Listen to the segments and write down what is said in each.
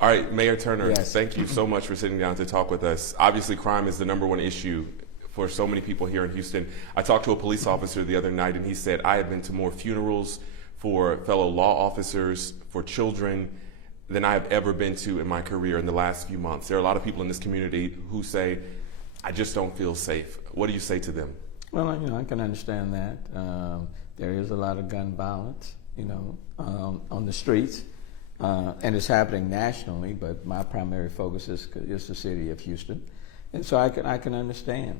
All right, Mayor Turner, Yes. thank you so much for sitting down to talk with us. Obviously, crime is the #1 issue for so many people here in Houston. I talked to a police officer the other night, and he said, I have been to more funerals for fellow law officers, for children, than I have ever been to in my career in the last few months. There are a lot of people in this community who say, I just don't feel safe. What do you say to them? Well, I can understand that. There is a lot of gun violence, on the streets, and it's happening nationally. But my primary focus is the city of Houston, and so I can understand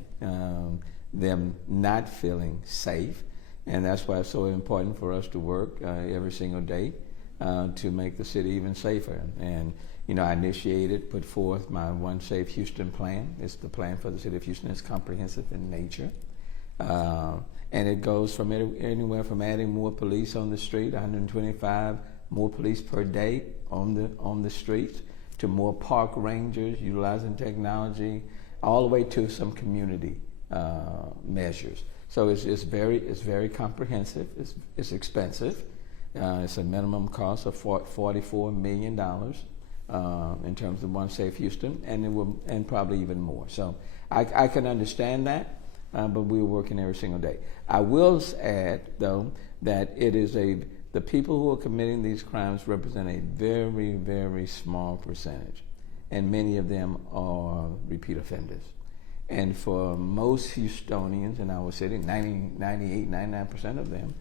them not feeling safe, and that's why it's so important for us to work every single day to make the city even safer. And I put forth my One Safe Houston plan. It's the plan for the city of Houston. It's comprehensive in nature. And it goes from anywhere from adding more police on the street, 125 more police per day on the streets, to more park rangers utilizing technology, all the way to some community measures. So it's very comprehensive. It's expensive. It's a minimum cost of $44 million in terms of One Safe Houston, and probably even more. So I can understand that. But we're working every single day. I will add, though, that the people who are committing these crimes represent a very, very small percentage, and many of them are repeat offenders. And for most Houstonians in our city, 98, 99% of them,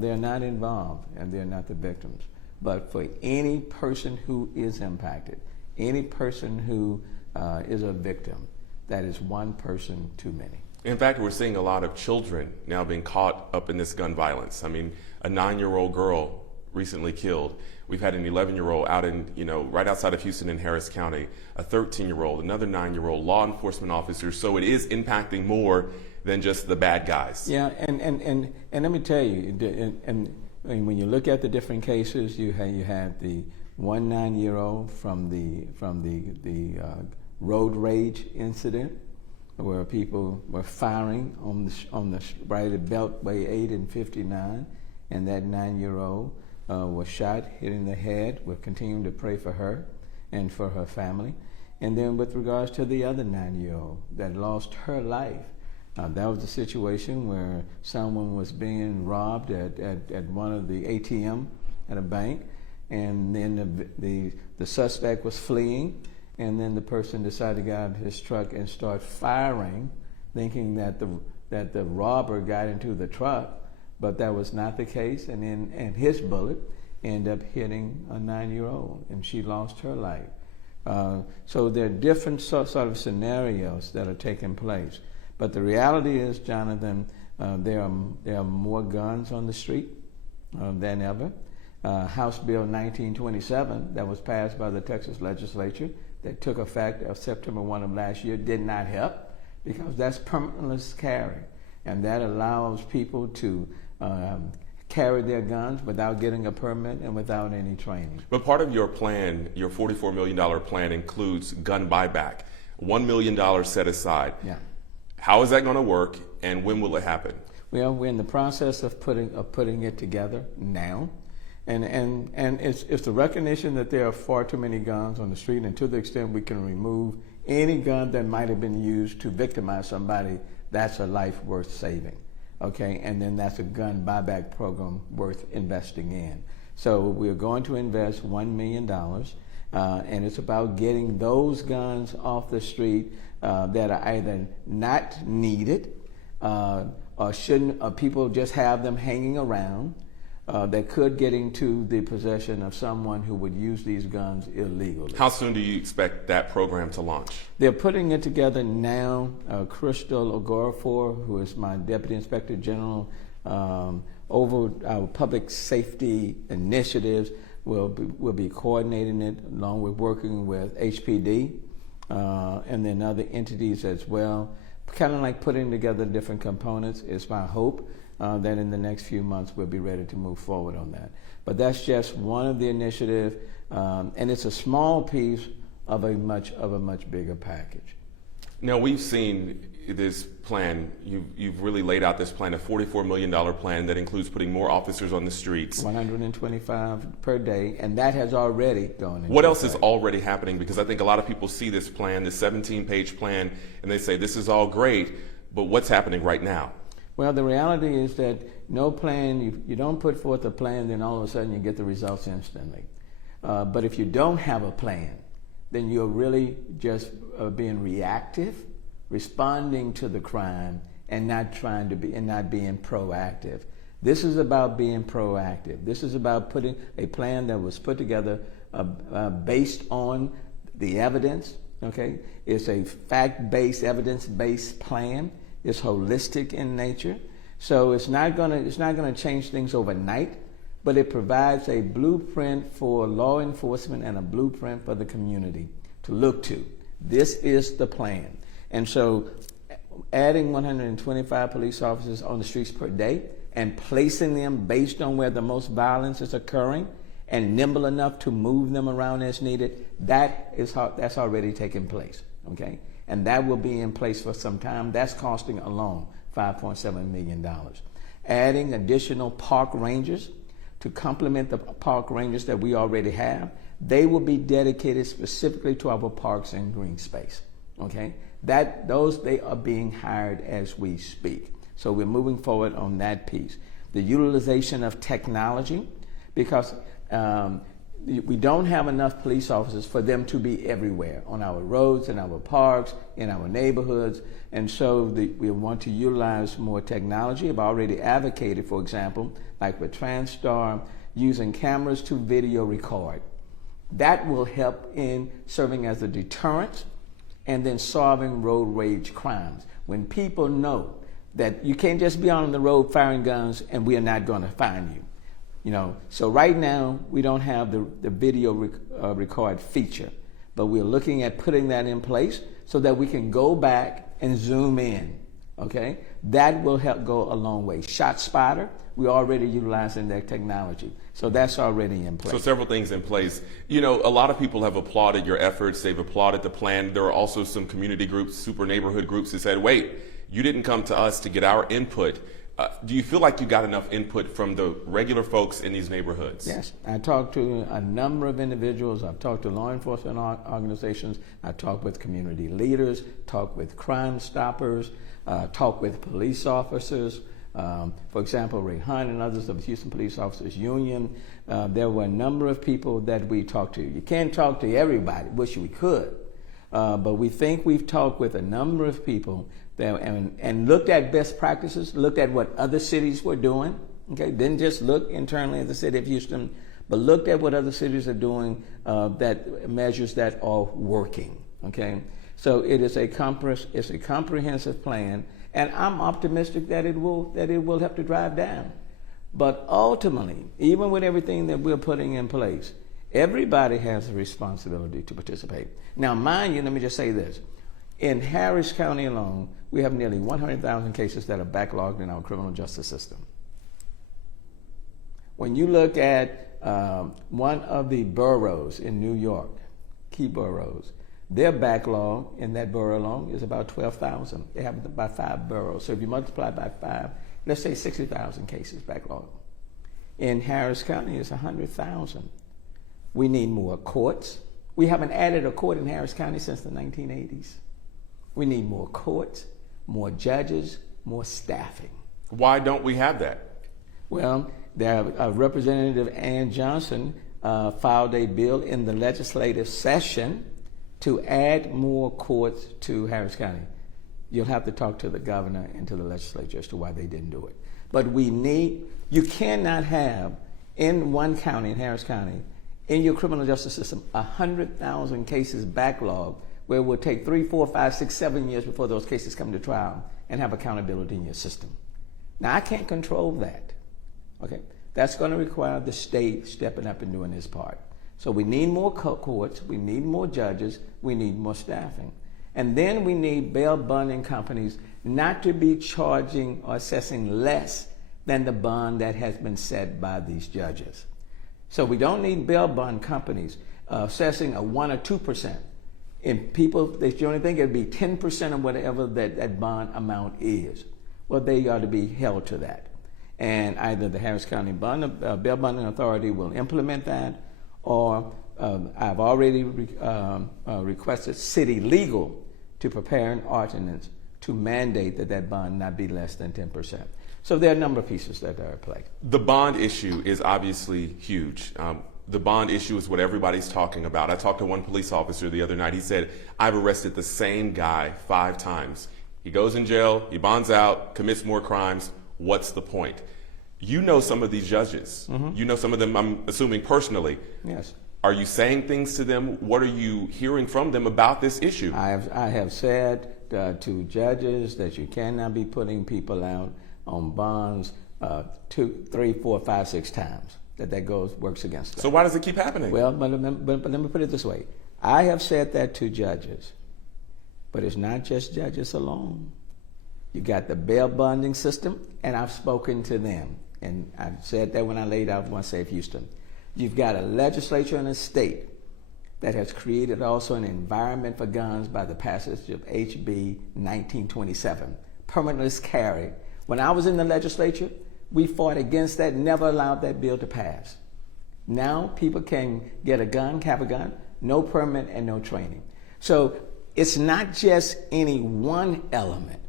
they're not involved and they're not the victims. But for any person who is impacted, any person who is a victim, that is one person too many. In fact, we're seeing a lot of children now being caught up in this gun violence. I mean, a 9-year-old girl recently killed. We've had an 11-year-old out in, right outside of Houston in Harris County, a 13-year-old, another 9-year-old, law enforcement officers. So it is impacting more than just the bad guys. Yeah, and let me tell you, and when you look at the different cases, you have the 9-year-old from the road rage incident, where people were firing on the right at Beltway 8 and 59, and that 9-year-old was shot, hit in the head. We're continuing to pray for her and for her family. And then with regards to the other 9-year-old that lost her life, that was a situation where someone was being robbed at one of the ATM at a bank, and then the suspect was fleeing. And then the person decided to get out of his truck and start firing, thinking that the robber got into the truck, but that was not the case. And his bullet ended up hitting a 9-year-old, and she lost her life. So there are different sort of scenarios that are taking place. But the reality is, Jonathan, there are more guns on the street than ever. House Bill 1927 that was passed by the Texas legislature that took effect of September 1 of last year did not help, because that's permitless carry, and that allows people to carry their guns without getting a permit and without any training. But part of your plan, your $44 million plan, includes gun buyback, $1 million set aside. Yeah. How is that going to work, and when will it happen? Well, we're in the process of putting it together now. And it's the recognition that there are far too many guns on the street, and to the extent we can remove any gun that might have been used to victimize somebody, that's a life worth saving, okay? And then that's a gun buyback program worth investing in. So we're going to invest $1 million, and it's about getting those guns off the street that are either not needed or shouldn't, or people just have them hanging around, that could get into the possession of someone who would use these guns illegally. How soon do you expect that program to launch? They're putting it together now. Crystal Ogorafor, who is my Deputy Inspector General over our public safety initiatives, will be coordinating it, along with working with HPD and then other entities as well. Kind of like putting together different components. It's my hope that in the next few months we'll be ready to move forward on that. But that's just one of the initiatives, and it's a small piece of a much bigger package. Now, we've seen this plan. You've really laid out this plan, a $44 million plan that includes putting more officers on the streets. 125 per day, and that has already gone into What else is effect. already happening? Because I think a lot of people see this plan, this 17-page plan, and they say, this is all great, but what's happening right now? Well, the reality is that no plan, you don't put forth a plan, then all of a sudden you get the results instantly. But if you don't have a plan, then you're really just being reactive, responding to the crime, and not being proactive. This is about being proactive. This is about putting a plan that was put together based on the evidence. Okay, it's a fact-based, evidence-based plan. It's holistic in nature, so it's not gonna change things overnight, but it provides a blueprint for law enforcement and a blueprint for the community to look to. This is the plan. And so adding 125 police officers on the streets per day and placing them based on where the most violence is occurring and nimble enough to move them around as needed, that's already taken place, okay? And that will be in place for some time. That's costing alone $5.7 million. Adding additional park rangers to complement the park rangers that we already have, they will be dedicated specifically to our parks and green space, okay? They are being hired as we speak. So we're moving forward on that piece. The utilization of technology, because we don't have enough police officers for them to be everywhere on our roads, in our parks, in our neighborhoods. And so we want to utilize more technology. I've already advocated, for example, like with TransStar, using cameras to video record. That will help in serving as a deterrent and then solving road rage crimes. When people know that you can't just be on the road firing guns and we are not going to find you. You know, so right now we don't have the video record feature, but we're looking at putting that in place so that we can go back and zoom in, okay? That will help go a long way. ShotSpotter, we're already utilizing that technology. So that's already in place. So several things in place. You know, a lot of people have applauded your efforts. They've applauded the plan. There are also some community groups, super neighborhood groups that said, wait, you didn't come to us to get our input. Do you feel like you got enough input from the regular folks in these neighborhoods? Yes. I talked to a number of individuals. I've talked to law enforcement organizations. I talked with community leaders, talked with Crime Stoppers, talked with police officers. For example, Ray Hunt and others of the Houston Police Officers Union. There were a number of people that we talked to. You can't talk to everybody, wish we could. But we think we've talked with a number of people and looked at best practices, looked at what other cities were doing, okay? Didn't just look internally at the city of Houston, but looked at what other cities are doing that measures that are working, okay? So it's a comprehensive plan, and I'm optimistic that it will help to drive down. But ultimately, even with everything that we're putting in place, everybody has a responsibility to participate. Now, mind you, let me just say this. In Harris County alone, we have nearly 100,000 cases that are backlogged in our criminal justice system. When you look at one of the boroughs in New York, key boroughs, their backlog in that borough alone is about 12,000. They have about 5 boroughs. So if you multiply by 5, let's say 60,000 cases backlogged. In Harris County, it's 100,000. We need more courts. We haven't added a court in Harris County since the 1980s. We need more courts, more judges, more staffing. Why don't we have that? Well, Representative Ann Johnson filed a bill in the legislative session to add more courts to Harris County. You'll have to talk to the governor and to the legislature as to why they didn't do it. But you cannot have in one county, in Harris County, in your criminal justice system, 100,000 cases backlogged where it will take 3, 4, 5, 6, 7 years before those cases come to trial and have accountability in your system. Now, I can't control that, okay? That's going to require the state stepping up and doing its part. So we need more courts, we need more judges, we need more staffing. And then we need bail bonding companies not to be charging or assessing less than the bond that has been set by these judges. So we don't need bail bond companies assessing a 1 or 2% And people, they only think it'd be 10% of whatever that bond amount is. Well, they ought to be held to that. And either the Harris County Bail Bonding Authority will implement that, or I've already requested city legal to prepare an ordinance to mandate that bond not be less than 10%. So there are a number of pieces that are at play. The bond issue is obviously huge. The bond issue is what everybody's talking about. I talked to one police officer the other night. He said, I've arrested the same guy 5 times. He goes in jail, he bonds out, commits more crimes. What's the point? You know some of these judges. You know some of them, I'm assuming personally. Yes. Are you saying things to them? What are you hearing from them about this issue? I have said to judges that you cannot be putting people out on bonds 2, 3, 4, 5, 6 times. That works against them. So why does it keep happening? Well, but let me put it this way. I have said that to judges, but it's not just judges alone. You got the bail bonding system, and I've spoken to them. And I said that when I laid out One Safe Houston. You've got a legislature in a state that has created also an environment for guns by the passage of HB 1927, permitless carry. When I was in the legislature, we fought against that, never allowed that bill to pass. Now people can get a gun, have a gun, no permit and no training. So it's not just any one element.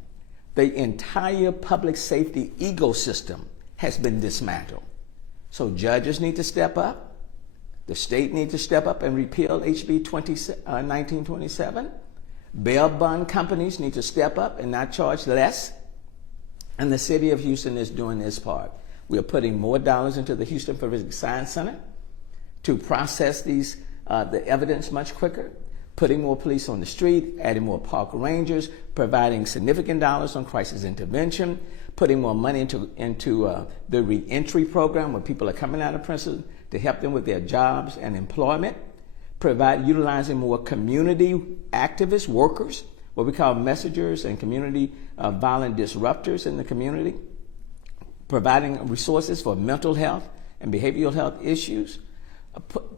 The entire public safety ecosystem has been dismantled. So judges need to step up. The state needs to step up and repeal HB 1927. Bail bond companies need to step up and not charge less. And the city of Houston is doing its part. We are putting more dollars into the Houston Forensic Science Center to process the evidence much quicker, putting more police on the street, adding more park rangers, providing significant dollars on crisis intervention, putting more money into the reentry program when people are coming out of prison to help them with their jobs and employment, utilizing more community activists, workers, what we call messengers and community violent disruptors in the community, providing resources for mental health and behavioral health issues,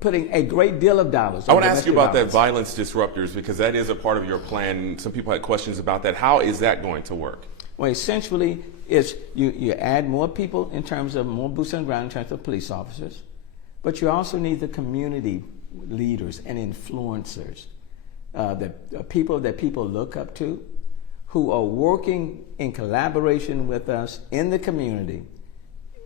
putting a great deal of dollars. I want to ask you about that violence disruptors, because that is a part of your plan. Some people had questions about that. How is that going to work? Well, essentially, it's you add more people in terms of more boots on the ground in terms of police officers, but you also need the community leaders and influencers, the people that people look up to, who are working in collaboration with us in the community,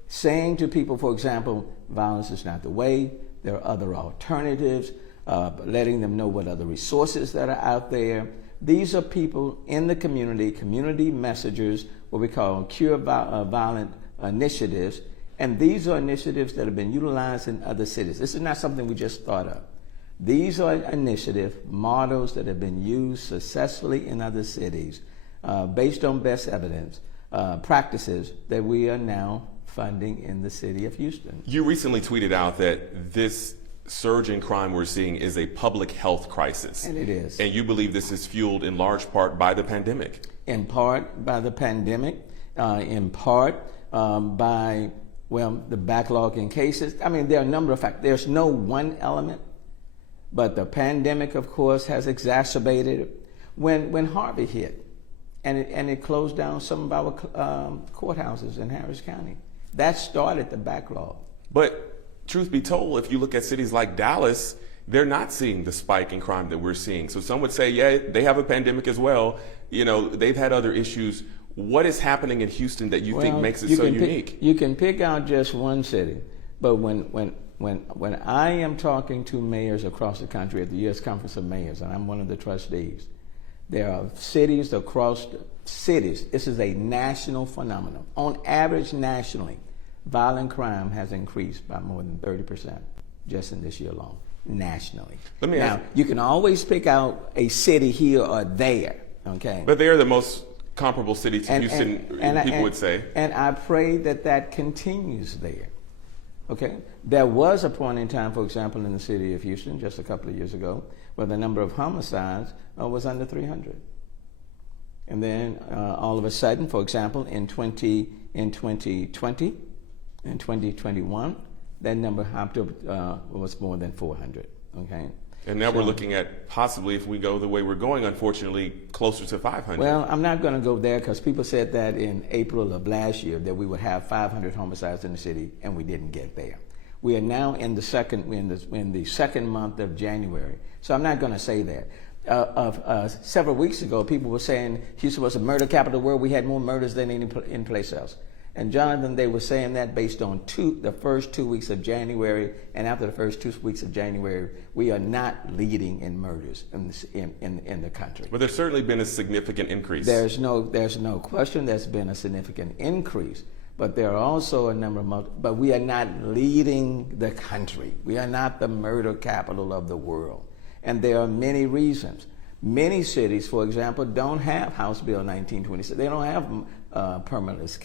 saying to people, for example, violence is not the way, there are other alternatives, letting them know what other resources that are out there. These are people in the community messengers, what we call cure violent initiatives, and these are initiatives that have been utilized in other cities. This is not something we just thought of. These are initiative models that have been used successfully in other cities based on best evidence, practices that we are now funding in the city of Houston. You recently tweeted out that this surge in crime we're seeing is a public health crisis. And it is. And you believe this is fueled in large part by the pandemic. In part by the pandemic, in part by, the backlog in cases. I mean, there are a number of factors. There's no one element, but the pandemic, of course, has exacerbated it. When Harvey hit, and it closed down some of our courthouses in Harris County, that started the backlog. But truth be told, if you look at cities like Dallas, they're not seeing the spike in crime that we're seeing. So some would say, yeah, they have a pandemic as well. You know, they've had other issues. What is happening in Houston that you think makes it so unique? You can pick out just one city, but when I am talking to mayors across the country at the U.S. Conference of Mayors, and I'm one of the trustees, there are cities across cities. This is a national phenomenon. On average, nationally, violent crime has increased by more than 30% just in this year alone, nationally. Now, you can always pick out a city here or there, okay? But they're the most comparable city to Houston, people would say. And I pray that continues there, okay? There was a point in time, for example, in the city of Houston just a couple of years ago, where the number of homicides was under 300. And then all of a sudden, for example, in 2020, in 2021, that number hopped up, was more than 400, okay? And now we're looking at possibly, if we go the way we're going, unfortunately, closer to 500. Well, I'm not going to go there because people said that in April of last year that we would have 500 homicides in the city, and we didn't get there. We are now in the second month of January, so I'm not going to say that. Several weeks ago, people were saying Houston was a murder capital of the world. We had more murders than any place else. And Jonathan, they were saying that based on the first 2 weeks of January, and after the first 2 weeks of January, we are not leading in murders in the country. But there's certainly been a significant increase. There's no question there's been a significant increase, but there are also a number of, but we are not leading the country. We are not the murder capital of the world. And there are many reasons. Many cities, for example, don't have House Bill 1926. They don't have permitless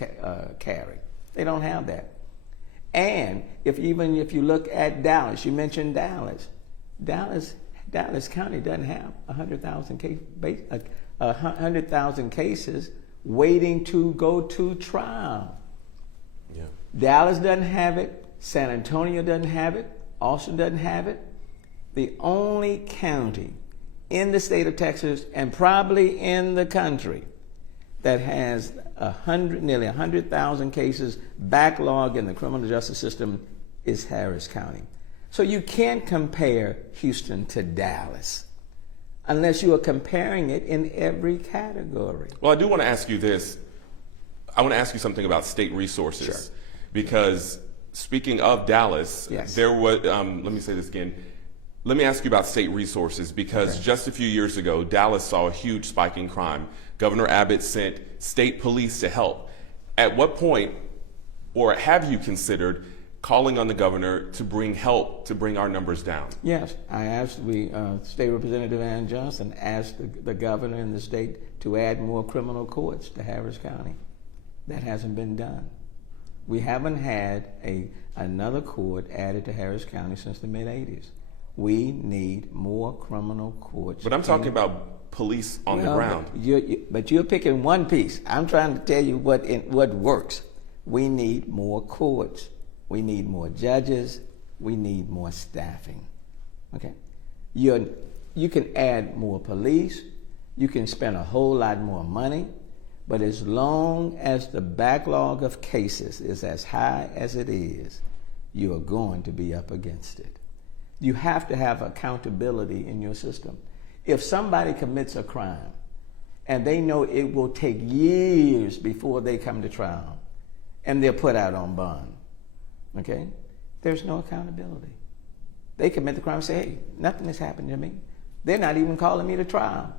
carry. They don't have that. And if you look at Dallas, you mentioned Dallas. Dallas County doesn't have 100,000 cases waiting to go to trial. Yeah. Dallas doesn't have it. San Antonio doesn't have it. Austin doesn't have it. The only county in the state of Texas and probably in the country that has nearly 100,000 cases backlogged in the criminal justice system is Harris County. So you can't compare Houston to Dallas unless you are comparing it in every category. Well, I do want to ask you this. I want to ask you something about state resources. Sure. Because speaking of Dallas, yes. There was, let me say this again. Let me ask you about state resources because just a few years ago, Dallas saw a huge spike in crime. Governor Abbott sent state police to help. At what point, or have you considered calling on the governor to bring help to bring our numbers down? Yes, I asked, State Representative Ann Johnson asked the governor in the state to add more criminal courts to Harris County. That hasn't been done. We haven't had another court added to Harris County since the mid-'80s. We need more criminal courts. But I'm talking about police on the ground. But you're picking one piece. I'm trying to tell you what works. We need more courts. We need more judges. We need more staffing. Okay? You can add more police. You can spend a whole lot more money. But as long as the backlog of cases is as high as it is, you are going to be up against it. You have to have accountability in your system. If somebody commits a crime and they know it will take years before they come to trial and they're put out on bond, okay, there's no accountability. They commit the crime and say, hey, nothing has happened to me. They're not even calling me to trial.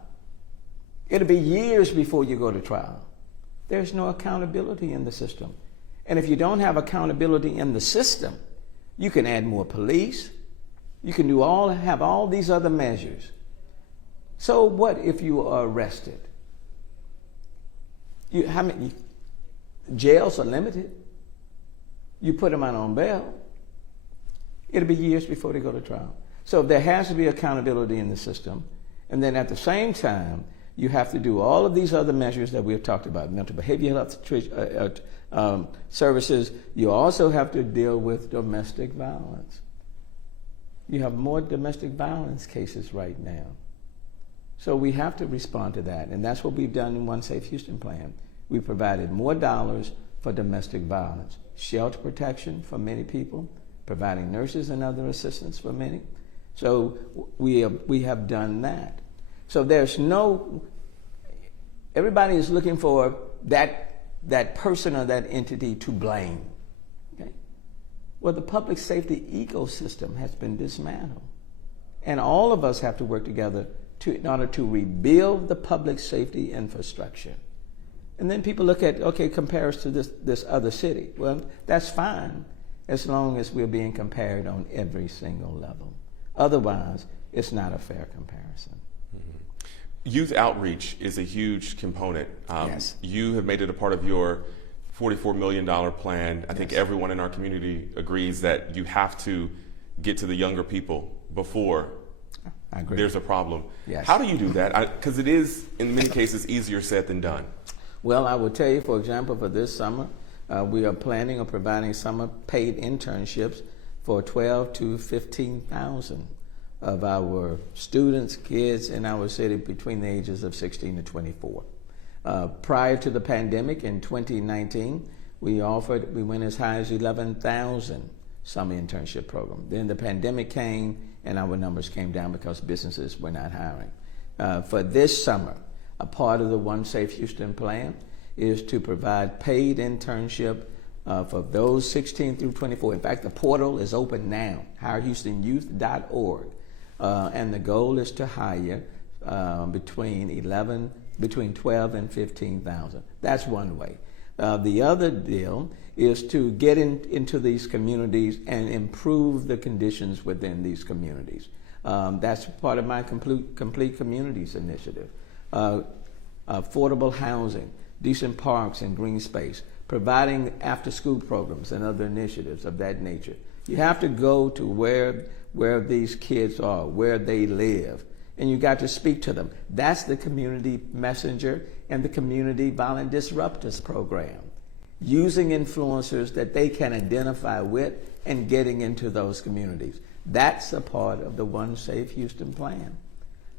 It'll be years before you go to trial. There's no accountability in the system. And if you don't have accountability in the system, you can add more police. You can have all these other measures. So what if you are arrested? How many jails are limited? You put them out on bail. It'll be years before they go to trial. So there has to be accountability in the system. And then at the same time, you have to do all of these other measures that we've talked about, mental behavioral health services. You also have to deal with domestic violence. You have more domestic violence cases right now. So we have to respond to that. And that's what we've done in One Safe Houston plan. We provided more dollars for domestic violence, shelter protection for many people, providing nurses and other assistance for many. So we have done that. So everybody is looking for that person or that entity to blame. Okay? Well, the public safety ecosystem has been dismantled. And all of us have to work together in order to rebuild the public safety infrastructure. And then people look at, compare us to this other city. Well, that's fine as long as we're being compared on every single level. Otherwise, it's not a fair comparison. Mm-hmm. Youth outreach is a huge component. Yes. You have made it a part of your $44 million plan. I think everyone in our community agrees that you have to get to the younger people before there's a problem. Yes. How do you do that? Because it is, in many cases, easier said than done. Well, I will tell you, for example, for this summer, we are planning on providing summer paid internships for 12 to 15,000 of our students, kids in our city between the ages of 16 to 24. Prior to the pandemic in 2019, we went as high as 11,000 summer internship program. Then the pandemic came and our numbers came down because businesses were not hiring. For this summer, a part of the One Safe Houston plan is to provide paid internship for those 16 through 24. In fact, the portal is open now, hirehoustonyouth.org. And the goal is to hire between 12 and 15,000. That's one way. The other deal is to get into these communities and improve the conditions within these communities. That's part of my Complete Communities initiative. Affordable housing, decent parks and green space, providing after-school programs and other initiatives of that nature. You have to go to where these kids are, where they live, and you got to speak to them. That's the Community Messenger and the Community Violent Disruptors program, using influencers that they can identify with and getting into those communities. That's a part of the One Safe Houston plan.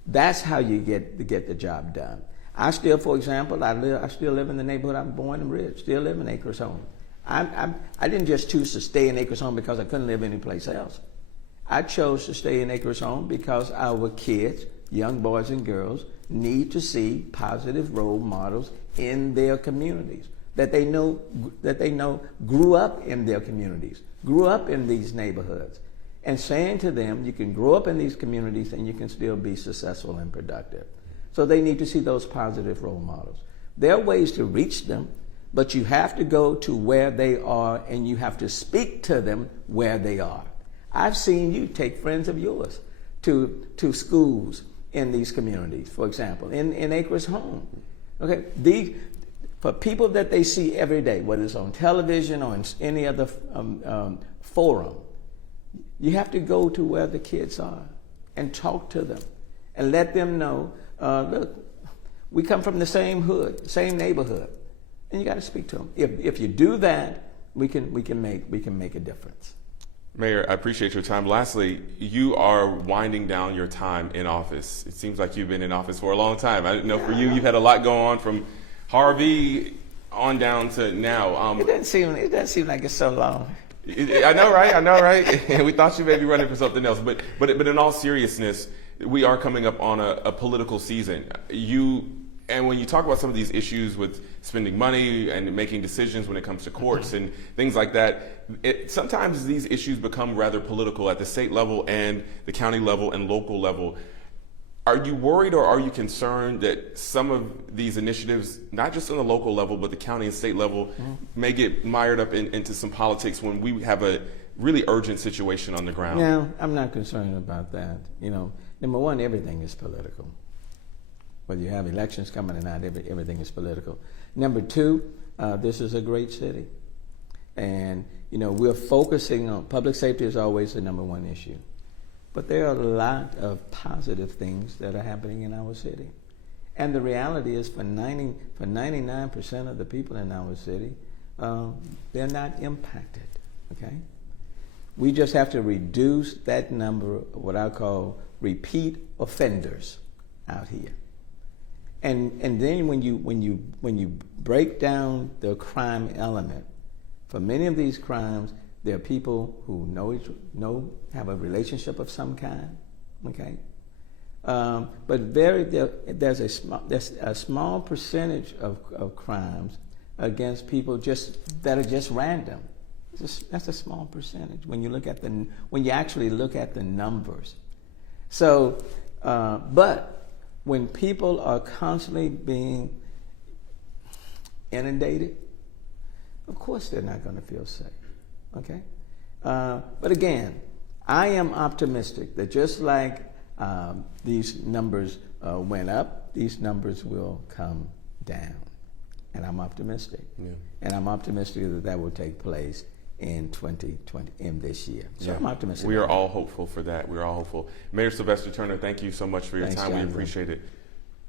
That's how you get the job done. I still, for example, I still live in the neighborhood I'm born and raised, still live in Acres Home. I didn't just choose to stay in Acres Home because I couldn't live anyplace else. I chose to stay in Acres Home because our kids, young boys and girls, need to see positive role models in their communities that they know grew up in their communities, grew up in these neighborhoods, and saying to them, you can grow up in these communities and you can still be successful and productive. So they need to see those positive role models. There are ways to reach them, but you have to go to where they are and you have to speak to them where they are. I've seen you take friends of yours to schools in these communities, for example, in Acres Home. Okay, for people that they see every day, whether it's on television or in any other forum, you have to go to where the kids are and talk to them and let them know, look, we come from the same hood, same neighborhood, and you got to speak to them. If you do that, we can make a difference. Mayor, I appreciate your time. Lastly, you are winding down your time in office. It seems like you've been in office for a long time. I know for you, you've had a lot go on from Harvey on down to now. It doesn't seem like it's so long. I know, right? And we thought you may be running for something else. But in all seriousness, we are coming up on a political season. And when you talk about some of these issues with spending money and making decisions when it comes to courts and things like that, sometimes these issues become rather political at the state level and the county level and local level. Are you worried or are you concerned that some of these initiatives, not just on the local level, but the county and state level, may get mired up into some politics when we have a really urgent situation on the ground? No, I'm not concerned about that. Number one, everything is political. Whether you have elections coming or not, everything is political. Number two, this is a great city. And, we're focusing on public safety is always the number one issue. But there are a lot of positive things that are happening in our city. And the reality is for 99% of the people in our city, they're not impacted, okay? We just have to reduce that number of what I call repeat offenders out here. And then when you break down the crime element, for many of these crimes, there are people who have a relationship of some kind, okay? But there's a small percentage of crimes against people that are just random. That's a small percentage when you actually look at the numbers. So, but when people are constantly being inundated, of course they're not going to feel safe, okay? But again, I am optimistic that just like these numbers went up, these numbers will come down. And I'm optimistic. Yeah. And I'm optimistic that will take place in 2020, in this year. So yeah. I'm optimistic. We are all hopeful for that. We're all hopeful. Mayor Sylvester Turner, thank you so much for your time. John. We appreciate it.